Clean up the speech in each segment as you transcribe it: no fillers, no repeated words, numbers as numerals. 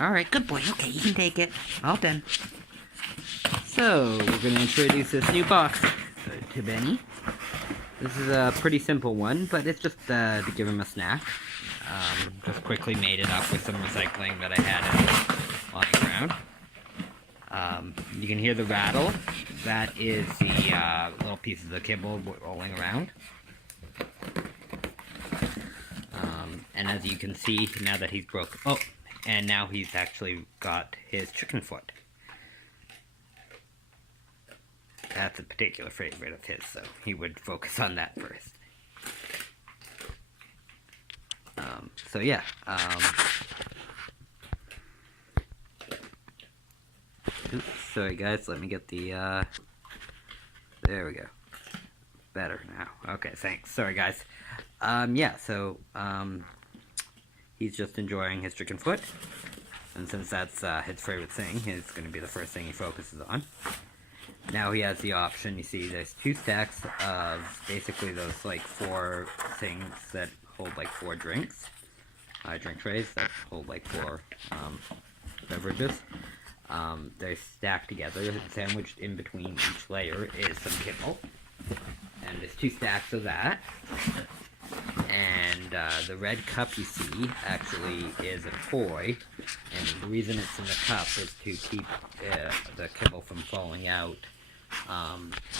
Alright, good boy. Okay, you can take it. All done. So, we're going to introduce this new box to Benny. This is a pretty simple one, but it's just to give him a snack. Just quickly made it up with some recycling that I had lying around. You can hear the rattle. That is the little pieces of kibble rolling around. And as you can see, now that he's broke... Oh! And now he's actually got his chicken foot. That's a particular favorite of his, so he would focus on that first. So yeah. Oops, sorry guys, let me get the, there we go. Better now. Okay, thanks. Sorry guys. Yeah, so, he's just enjoying his chicken foot. And since that's his favorite thing, it's going to be the first thing he focuses on. Now he has the option, you see there's 2 stacks of basically those like 4 things that hold like 4 drinks. Drink trays that hold like 4 beverages. They're stacked together, sandwiched in between each layer is some kibble. And there's 2 stacks of that. And the red cup you see actually is a toy, and the reason it's in the cup is to keep the kibble from falling out.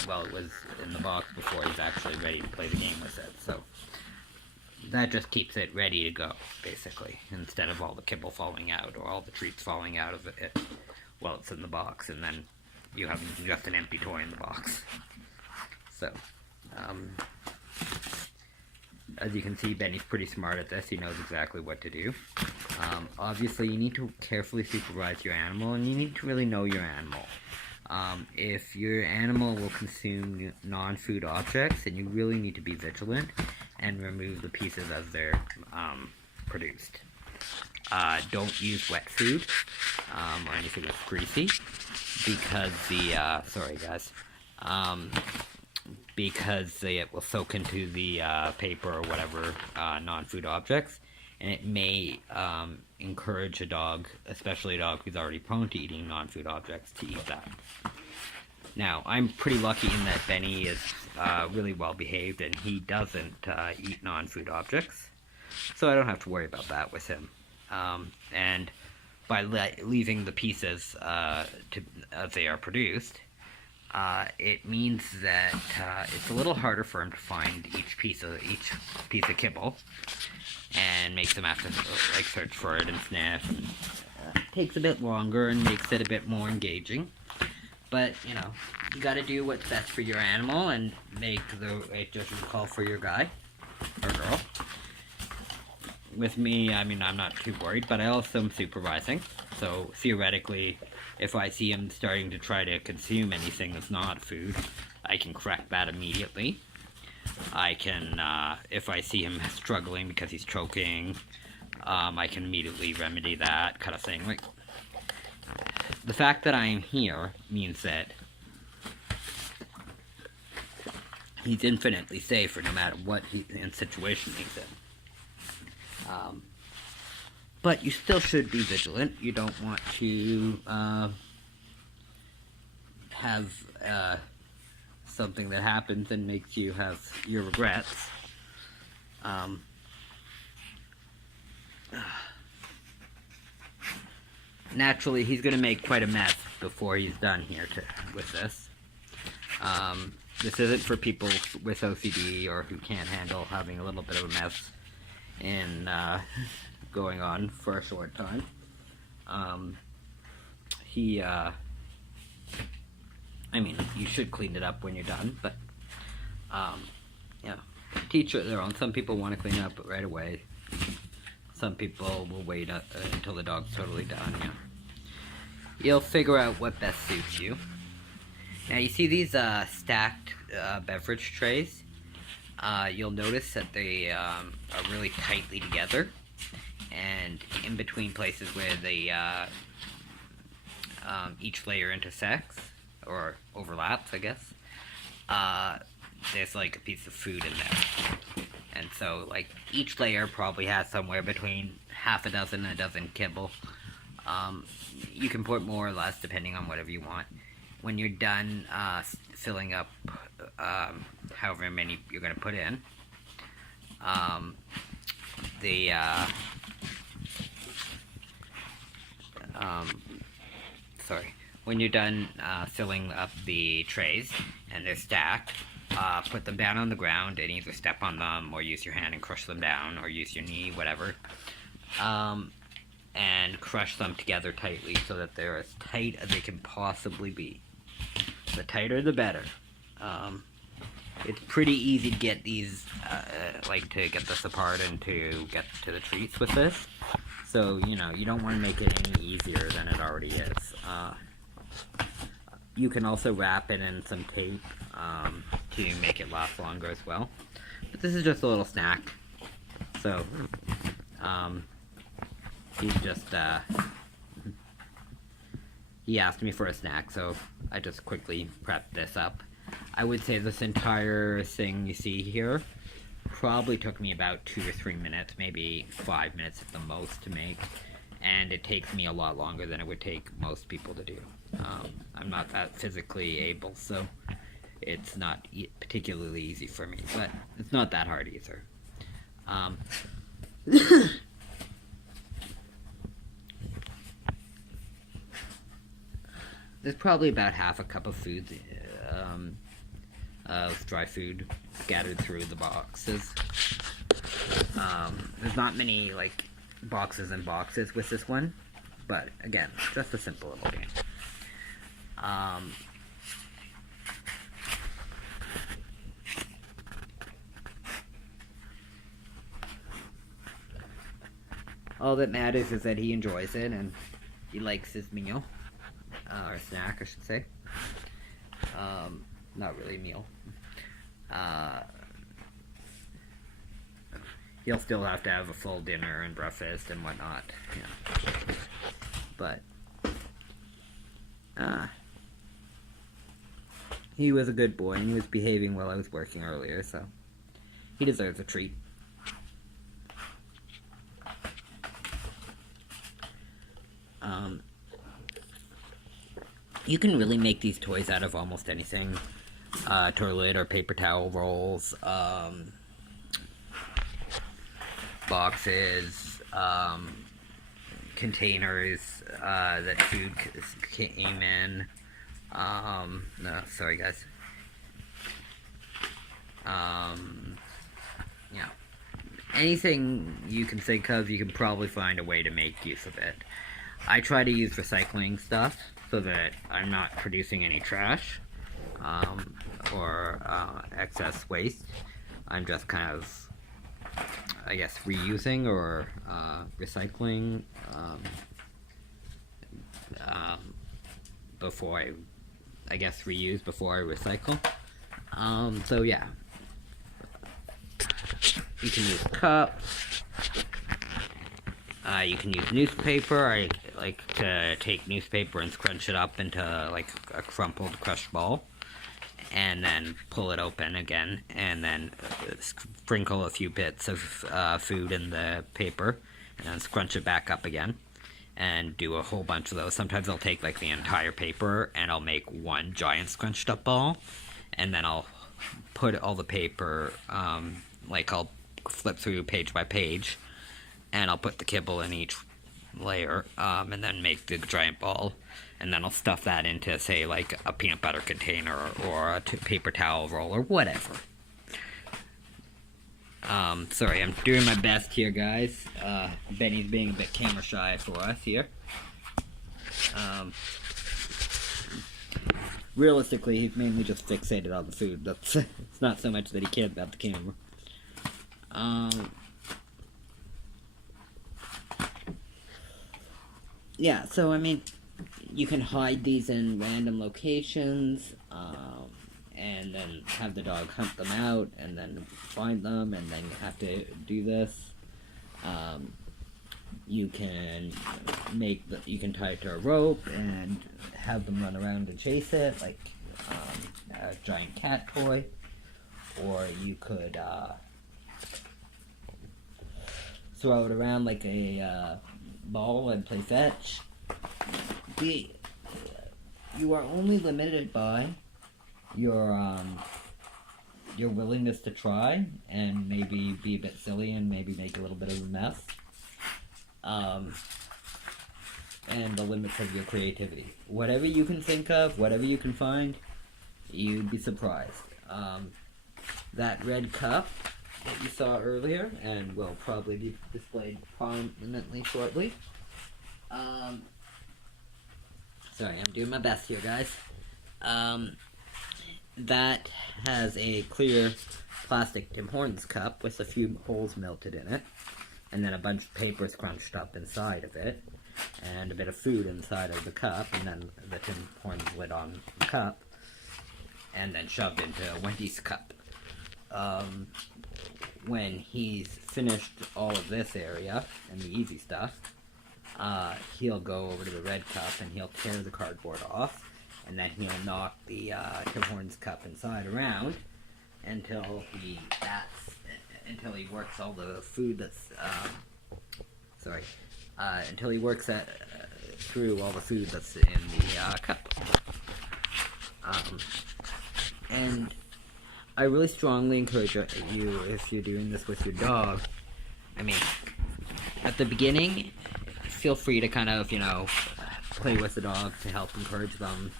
Well, it was in the box before he's actually ready to play the game with it, so that just keeps it ready to go, basically, instead of all the kibble falling out or all the treats falling out of it while it's in the box, and then you have just an empty toy in the box. So, as you can see, Benny's pretty smart at this. He knows exactly what to do. Obviously, you need to carefully supervise your animal, and you need to really know your animal. If your animal will consume non-food objects, then you really need to be vigilant and remove the pieces as they're produced. Don't use wet food or anything that's greasy, because the sorry guys. Because it will soak into the paper or whatever non-food objects, and it may encourage a dog, especially a dog who's already prone to eating non-food objects, to eat that. Now, I'm pretty lucky in that Benny is really well behaved and he doesn't eat non-food objects, so I don't have to worry about that with him. And by leaving the pieces as they are produced, it means that it's a little harder for him to find each piece of kibble, and makes him have to like search for it and sniff. And, takes a bit longer and makes it a bit more engaging. But you know, you got to do what's best for your animal and make it just call for your guy or girl. With me, I mean, I'm not too worried, but I also am supervising, so theoretically, if I see him starting to try to consume anything that's not food, I can correct that immediately. I can, if I see him struggling because he's choking, I can immediately remedy that kind of thing. Like, the fact that I am here means that he's infinitely safer no matter what situation he's in. But you still should be vigilant. You don't want to have something that happens and makes you have your regrets. Naturally, he's going to make quite a mess before he's done here with this. This isn't for people with OCD or who can't handle having a little bit of a mess in going on for a short time. I mean, you should clean it up when you're done, but, yeah, teach it their own. Some people want to clean it up right away. Some people will wait until the dog's totally done, yeah. You'll figure out what best suits you. Now, you see these stacked beverage trays? You'll notice that they are really tightly together, and in between places where they each layer intersects, or overlaps, I guess, there's like a piece of food in there. And so, like, each layer probably has somewhere between half a dozen and a dozen kibble You can put more or less depending on whatever you want. When you're done filling up however many you're going to put in, the when you're done filling up the trays and they're stacked, put them down on the ground and either step on them or use your hand and crush them down, or use your knee, whatever, and crush them together tightly so that they're as tight as they can possibly be. The tighter the better. It's pretty easy to get these, to get this apart and to get to the treats with this. So, you know, you don't want to make it any easier than it already is. You can also wrap it in some tape to make it last longer as well. But this is just a little snack. So, he asked me for a snack, so I just quickly prepped this up. I would say this entire thing you see here probably took me about 2 or 3 minutes, maybe 5 minutes at the most to make, and it takes me a lot longer than it would take most people to do. I'm not that physically able, so it's not particularly easy for me, but it's not that hard either. There's probably about half a cup of food, of dry food scattered through the boxes. There's not many, like, boxes and boxes with this one, but again, just a simple little game. All that matters is that he enjoys it and he likes his meal, or snack, I should say. Not really a meal. He'll still have to have a full dinner and breakfast and whatnot, yeah. But he was a good boy and he was behaving while I was working earlier, so he deserves a treat. You can really make these toys out of almost anything. Toilet or paper towel rolls, boxes, containers that food came in. No, sorry guys. Yeah. Anything you can think of, you can probably find a way to make use of it. I try to use recycling stuff so that I'm not producing any trash, or excess waste. I'm just kind of, I guess, reusing or recycling before I guess reuse before I recycle. So yeah, you can use cups. You can use newspaper. I like to take newspaper and scrunch it up into like a crumpled crushed ball, and then pull it open again, and then sprinkle a few bits of food in the paper, and then scrunch it back up again, and do a whole bunch of those. Sometimes I'll take like the entire paper, and I'll make one giant scrunched up ball, and then I'll put all the paper, like I'll flip through page by page, and I'll put the kibble in each layer, and then make the giant ball, and then I'll stuff that into, say, like a peanut butter container or a paper towel roll or whatever. Sorry, I'm doing my best here, guys. Benny's being a bit camera shy for us here. Realistically, he's mainly just fixated on the food. It's not so much that he cares about the camera. Yeah, so I mean, you can hide these in random locations, and then have the dog hunt them out, and then find them, and then you have to do this. You can you can tie it to a rope and have them run around and chase it, like a giant cat toy, or you could throw it around like a ball and play fetch. you are only limited by your willingness to try and maybe be a bit silly and maybe make a little bit of a mess. And the limits of your creativity. Whatever you can think of, whatever you can find, you'd be surprised. That red cup that you saw earlier, and will probably be displayed prominently shortly. Sorry, I'm doing my best here, guys. That has a clear plastic Tim Hortons cup with a few holes melted in it, and then a bunch of papers crunched up inside of it, and a bit of food inside of the cup, and then the Tim Hortons lid on the cup, and then shoved into Wendy's cup. When he's finished all of this area and the easy stuff, he'll go over to the red cup and he'll tear the cardboard off, and then he'll knock the Tim Hortons cup inside around until he works all the food that's until he works through all the food that's in the cup. And I really strongly encourage you, if you're doing this with your dog, I mean, at the beginning, feel free to kind of, play with the dog to help encourage them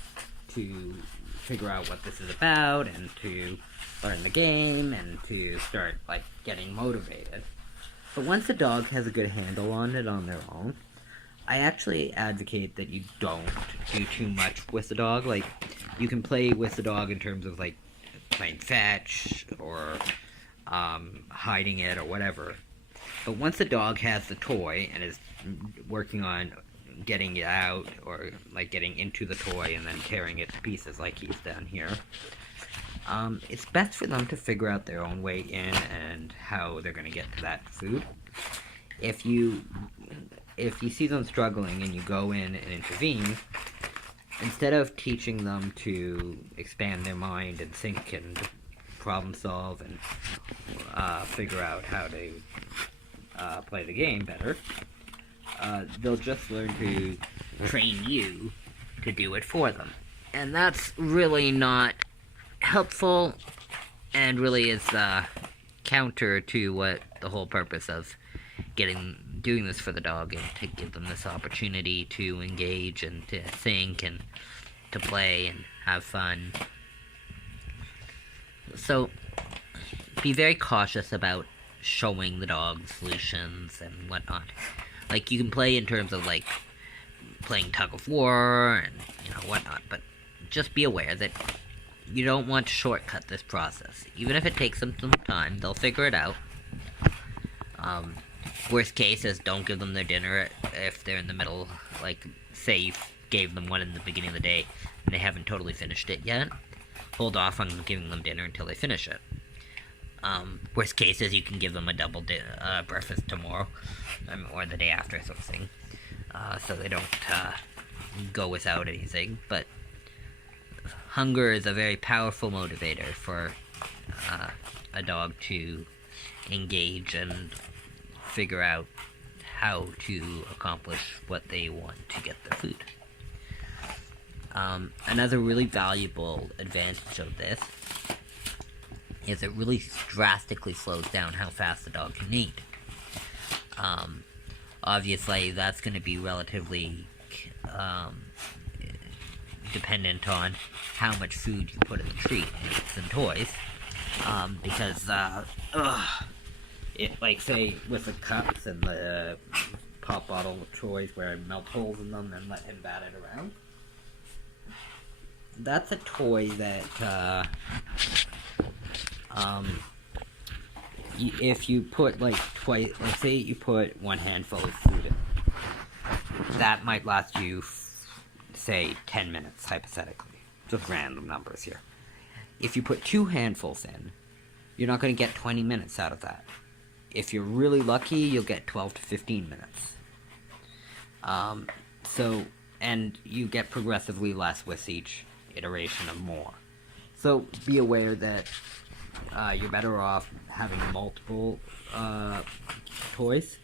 to figure out what this is about and to learn the game and to start, getting motivated. But once the dog has a good handle on it on their own, I actually advocate that you don't do too much with the dog. You can play with the dog in terms of, playing fetch or hiding it or whatever. But once the dog has the toy and is working on getting it out or getting into the toy and then tearing it to pieces like he's done here, it's best for them to figure out their own way in and how they're going to get to that food. If you see them struggling and you go in and intervene, instead of teaching them to expand their mind and think and problem solve and figure out how to play the game better, they'll just learn to train you to do it for them. And that's really not helpful and really is counter to what the whole purpose of doing this for the dog, and to give them this opportunity to engage and to think and to play and have fun. So be very cautious about showing the dog solutions and whatnot. You can play in terms of playing tug of war and whatnot, but just be aware that you don't want to shortcut this process. Even if it takes them some time, they'll figure it out. Worst case is don't give them their dinner if they're in the middle, say you gave them one in the beginning of the day and they haven't totally finished it yet. Hold off on giving them dinner until they finish it. Worst case is you can give them a double breakfast tomorrow, or the day after, sort of thing, so they don't go without anything. But hunger is a very powerful motivator for a dog to engage and figure out how to accomplish what they want to get their food. Another really valuable advantage of this is it really drastically slows down how fast the dog can eat. Obviously, that's going to be relatively dependent on how much food you put in the treat and toys, because say with the cups and the pop bottle toys where I melt holes in them and let him bat it around, that's a toy that if you put twice, let's say you put one handful of food in, that might last you say 10 minutes hypothetically, just random numbers here. If you put 2 handfuls in, you're not going to get 20 minutes out of that. If you're really lucky, you'll get 12 to 15 minutes. And you get progressively less with each iteration of more. So be aware that you're better off having multiple toys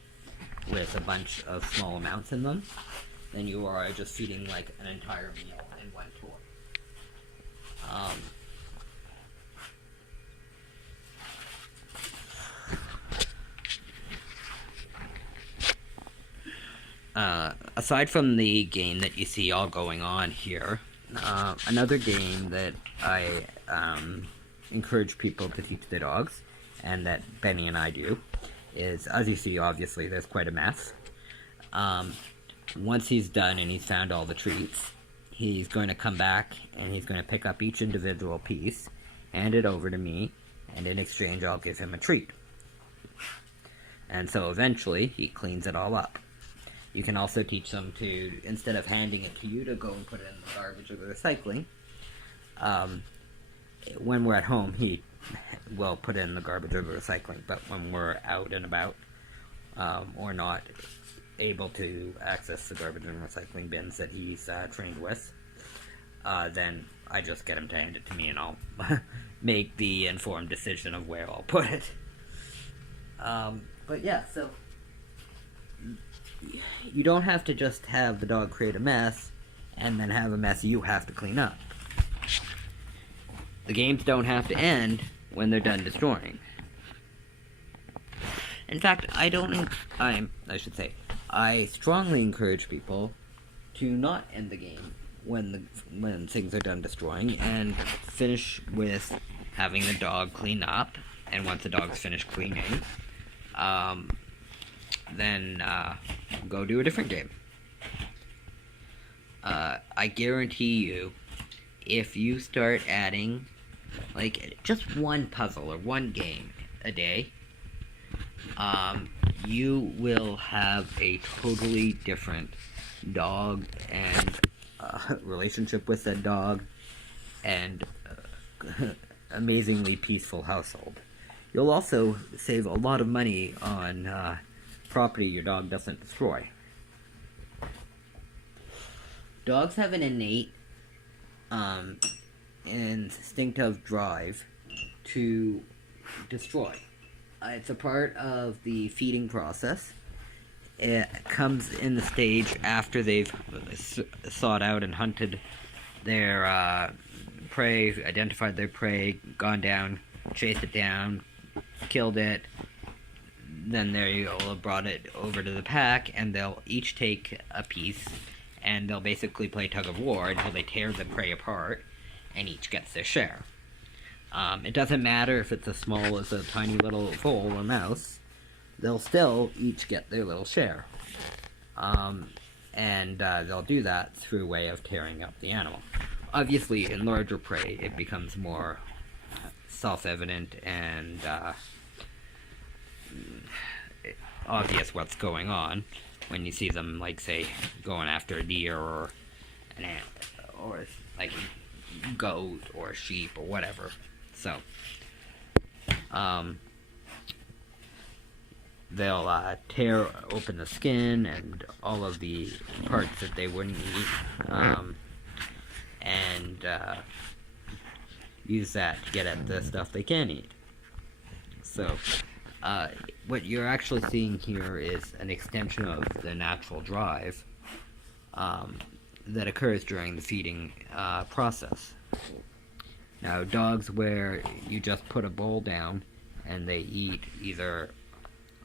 with a bunch of small amounts in them, than you are just feeding like an entire meal in one toy. Aside from the game that you see all going on here, another game that I encourage people to teach their dogs, and that Benny and I do, is, as you see, obviously, there's quite a mess. Once he's done and he's found all the treats, he's going to come back and he's going to pick up each individual piece, hand it over to me, and in exchange I'll give him a treat. And so eventually he cleans it all up. You can also teach them to, instead of handing it to you, to go and put it in the garbage or the recycling. When we're at home, he will put it in the garbage or the recycling, but when we're out and about, or not able to access the garbage and recycling bins that he's trained with, then I just get him to hand it to me and I'll make the informed decision of where I'll put it. But yeah, so you don't have to just have the dog create a mess and then have a mess you have to clean up. The games don't have to end when they're done destroying. In fact, I strongly encourage people to not end the game when things are done destroying, and finish with having the dog clean up, and once the dog's finished cleaning, then go do a different game. I guarantee you, if you start adding like just one puzzle or one game a day, you will have a totally different dog and relationship with that dog, and amazingly peaceful household. You'll also save a lot of money on property your dog doesn't destroy. Dogs have an innate instinctive drive to destroy. It's a part of the feeding process. It comes in the stage after they've sought out and hunted their prey, identified their prey, gone down, chased it down, killed it. Then they'll brought it over to the pack, and they'll each take a piece, and they'll basically play tug of war until they tear the prey apart, and each gets their share. It doesn't matter if it's as small as a tiny little vole or mouse, they'll still each get their little share. And they'll do that through a way of tearing up the animal. Obviously, in larger prey, it becomes more self-evident and obvious what's going on when you see them, like, say, going after a deer or an ant, or like a goat or a sheep or whatever. So, they'll tear open the skin and all of the parts that they wouldn't eat, and use that to get at the stuff they can eat. So, what you're actually seeing here is an extension of the natural drive that occurs during the feeding process. Now, dogs where you just put a bowl down and they eat either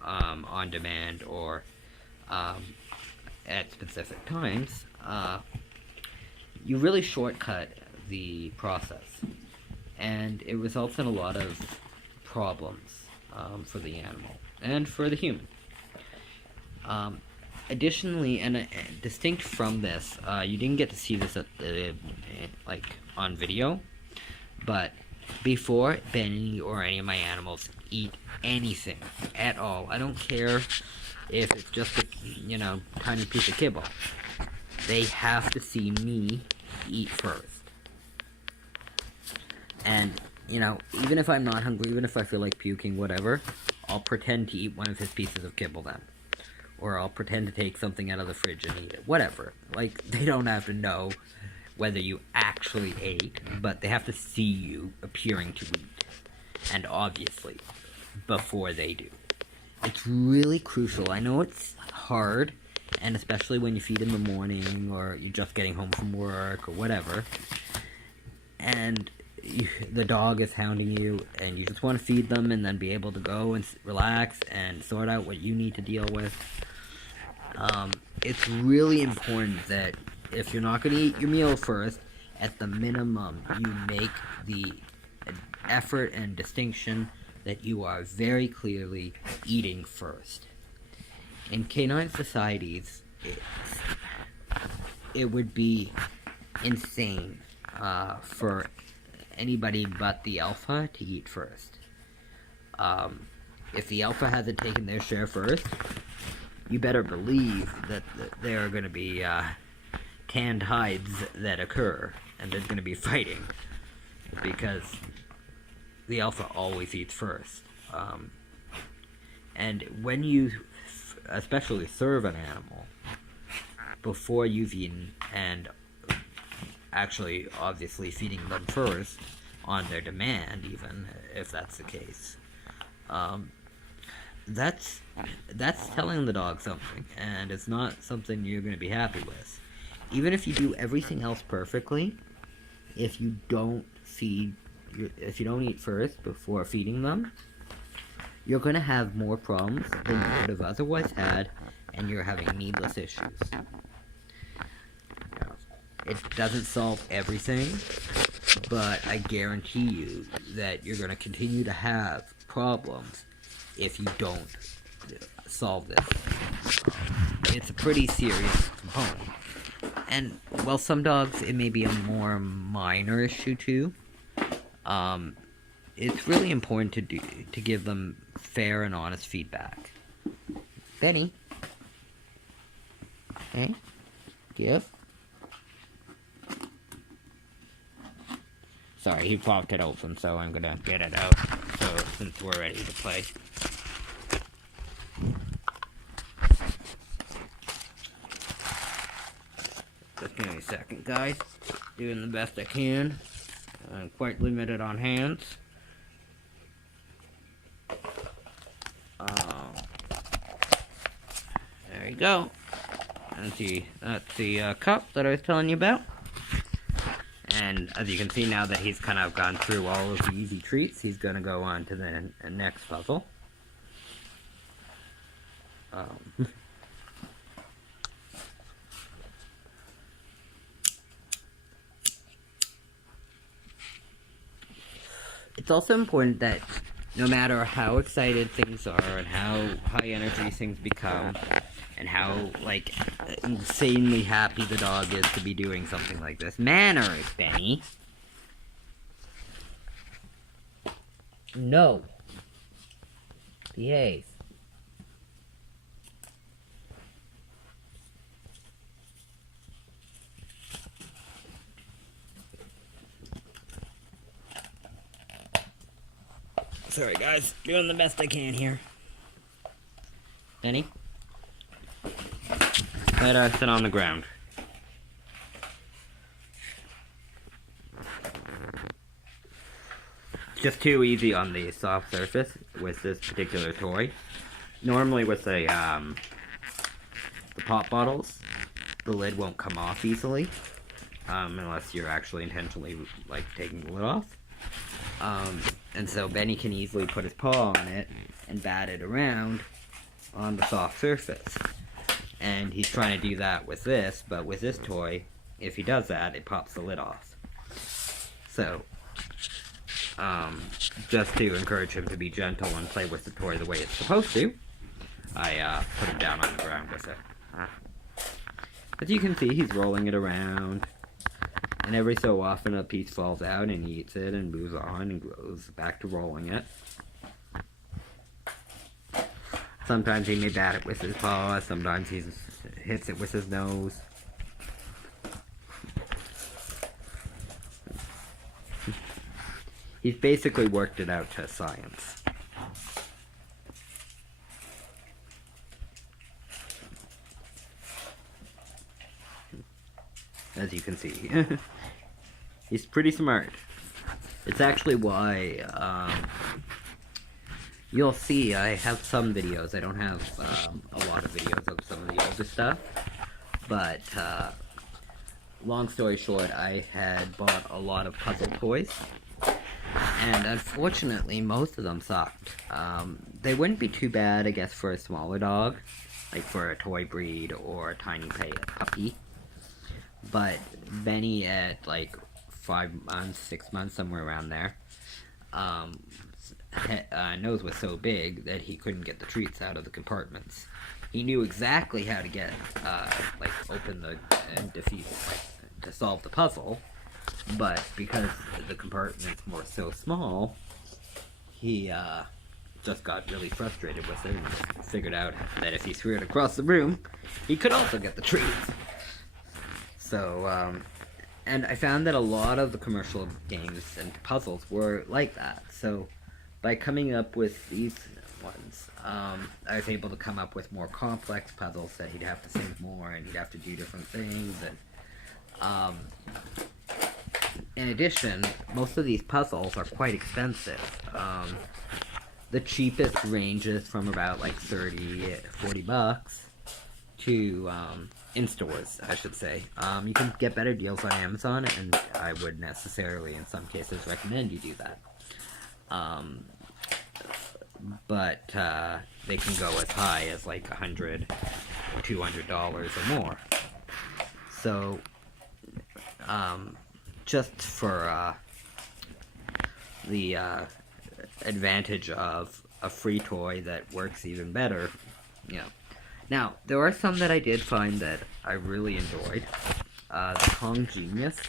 on demand or at specific times, you really shortcut the process, and it results in a lot of problems for the animal and for the human. Additionally, and distinct from this, you didn't get to see this at the, like, on video, but before Benny or any of my animals eat anything at all, I don't care if it's just a, tiny piece of kibble, they have to see me eat first. And, even if I'm not hungry, even if I feel like puking, whatever, I'll pretend to eat one of his pieces of kibble then. Or I'll pretend to take something out of the fridge and eat it. Whatever. Like, they don't have to know whether you actually ate, but they have to see you appearing to eat. And obviously, before they do. It's really crucial. I know it's hard, and especially when you feed in the morning or you're just getting home from work or whatever, and the dog is hounding you and you just want to feed them and then be able to go and relax and sort out what you need to deal with. It's really important that if you're not going to eat your meal first, at the minimum you make the effort and distinction that you are very clearly eating first. In canine societies, it would be insane for anybody but the alpha to eat first. If the alpha hasn't taken their share first, you better believe that there are going to be tanned hides that occur, and there's going to be fighting, because the alpha always eats first. And when you especially serve an animal before you've eaten, and actually obviously feeding them first on their demand, even if that's the case, that's telling the dog something, and it's not something you're going to be happy with. Even if you do everything else perfectly, if you don't eat first before feeding them, you're going to have more problems than you would have otherwise had, and you're having needless issues. It doesn't solve everything, but I guarantee you that you're going to continue to have problems if you don't solve this. It's a pretty serious component. And, well, some dogs, it may be a more minor issue too. It's really important to give them fair and honest feedback. Benny? Okay? Give? Sorry, he popped it open, so I'm gonna get it out, so since we're ready to play. Just give me a second, guys. Doing the best I can. I'm quite limited on hands. There you go. And see, that's the cup that I was telling you about. And as you can see, now that he's kind of gone through all of the easy treats, he's going to go on to the next puzzle. It's also important that no matter how excited things are and how high energy things become, and how, like, insanely happy the dog is to be doing something like this. Manners, Benny. No. Behave. Sorry, guys. Doing the best I can here. Benny? Let her sit on the ground. Just too easy on the soft surface with this particular toy. Normally with the pop bottles, the lid won't come off easily, unless you're actually intentionally, like, taking the lid off. And so Benny can easily put his paw on it and bat it around on the soft surface. And he's trying to do that with this, but with this toy, if he does that, it pops the lid off. So, just to encourage him to be gentle and play with the toy the way it's supposed to, I put him down on the ground with it. As you can see, he's rolling it around, and every so often a piece falls out and he eats it and moves on and goes back to rolling it. Sometimes he may bat it with his paw, sometimes he hits it with his nose. He's basically worked it out to science. As you can see. He's pretty smart. It's actually why you'll see I have some videos. I don't have a lot of videos of some of the older stuff, but long story short, I had bought a lot of puzzle toys, and unfortunately, most of them sucked. They wouldn't be too bad, I guess, for a smaller dog, like for a toy breed or a tiny puppy. But Benny at like 5 months, 6 months, somewhere around there, nose was so big that he couldn't get the treats out of the compartments. He knew exactly how to get, like, open the and defeat, like, to solve the puzzle, but because the compartments were so small, he just got really frustrated with it and figured out that if he threw it across the room, he could also get the treats. So, and I found that a lot of the commercial games and puzzles were like that. So, by coming up with these ones, I was able to come up with more complex puzzles that he'd have to think more and he'd have to do different things. And in addition, most of these puzzles are quite expensive. The cheapest ranges from about like 30, 40 bucks to in stores, I should say. You can get better deals on Amazon, and I would necessarily, in some cases, recommend you do that. But they can go as high as like $100, $200 or more. So, just for the advantage of a free toy that works even better, you know. Now, there are some that I did find that I really enjoyed. The Kong Genius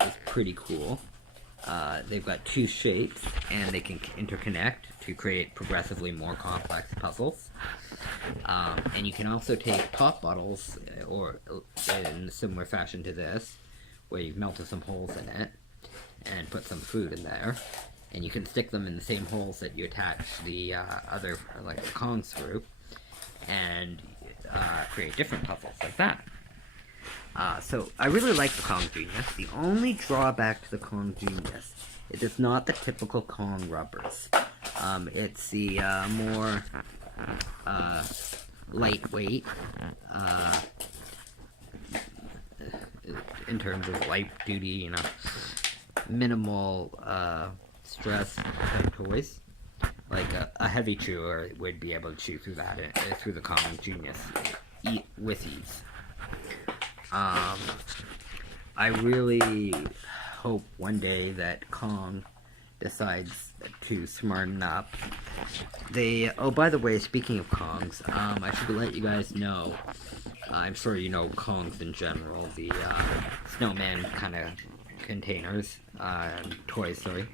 is pretty cool. They've got two shapes, and they can interconnect to create progressively more complex puzzles. And you can also take pop bottles, or in a similar fashion to this, where you've melted some holes in it, and put some food in there, and you can stick them in the same holes that you attach the other, like the Kong screw, and create different puzzles like that. So I really like the Kong Genius. The only drawback to the Kong Genius is it's not the typical Kong rubbers. It's the more lightweight, in terms of light duty, you know, minimal stress type toys. Like a heavy chewer would be able to chew through that, through the Kong Genius, with ease. I really hope one day that Kong decides to smarten up. Oh, by the way, speaking of Kongs, I should let you guys know, I'm sure you know Kongs in general, the snowman kind of containers, toys, sorry,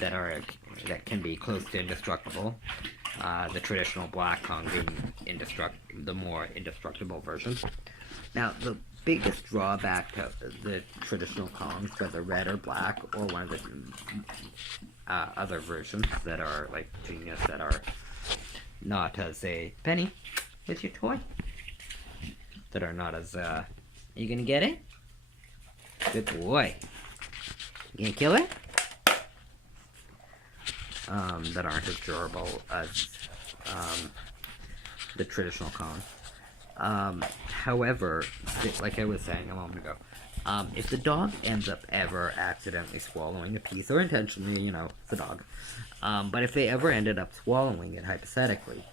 that can be close to indestructible. The traditional black Kong being the more indestructible version. Now, the biggest drawback to the traditional Kongs, whether red or black, or one of the other versions that are like Genius, that are not as Penny, where's your toy? That are not as are you gonna get it? Good boy. You gonna kill it? That aren't as durable as the traditional Kong. However, like I was saying a moment ago, if the dog ends up ever accidentally swallowing a piece, or intentionally, you know, it's a dog, but if they ever ended up swallowing it, hypothetically,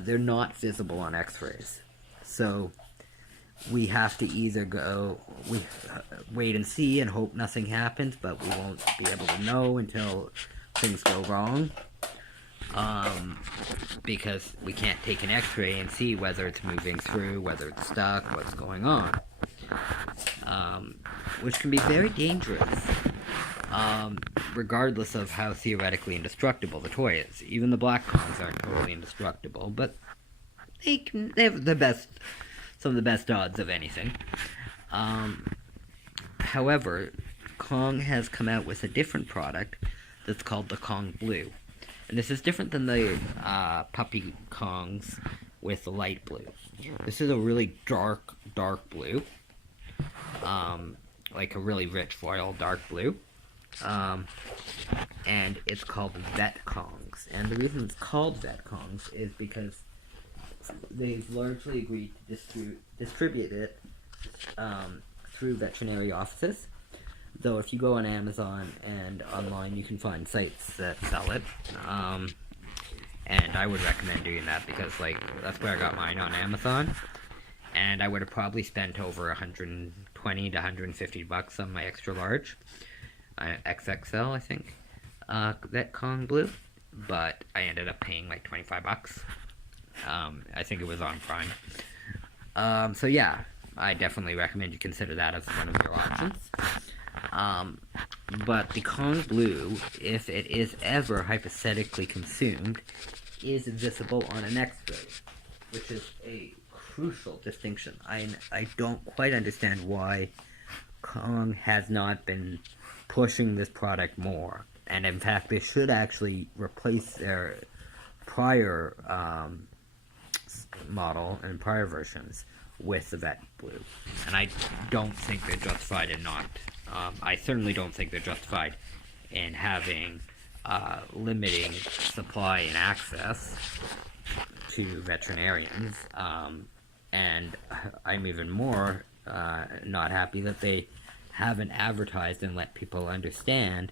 they're not visible on x-rays. So, we have to either wait and see and hope nothing happens, but we won't be able to know until things go wrong. Because we can't take an x-ray and see whether it's moving through, whether it's stuck, what's going on. Which can be very dangerous, regardless of how theoretically indestructible the toy is. Even the black Kongs aren't totally indestructible, but they have some of the best odds of anything. However, Kong has come out with a different product that's called the Kong Blue. And this is different than the puppy Kongs with the light blue. This is a really dark blue. Like a really rich royal dark blue. and it's called vet Kongs. And the reason it's called vet Kongs is because they've largely agreed to distribute it through veterinary offices. Though if you go on Amazon and online, you can find sites that sell it. And I would recommend doing that because, like, that's where I got mine, on Amazon. And I would have probably spent over 120 to 150 bucks on my extra large, XXL, I think, that Kong Blue. But I ended up paying like 25 bucks. I think it was on Prime. So yeah, I definitely recommend you consider that as one of your options. But the Kong Blue, if it is ever hypothetically consumed, is visible on an X-ray, which is a crucial distinction. I don't quite understand why Kong has not been pushing this product more, and in fact they should actually replace their prior model and prior versions with the Vet Blue. And I don't think they're justified in not. I certainly don't think they're justified in having limiting supply and access to veterinarians. And I'm even more not happy that they haven't advertised and let people understand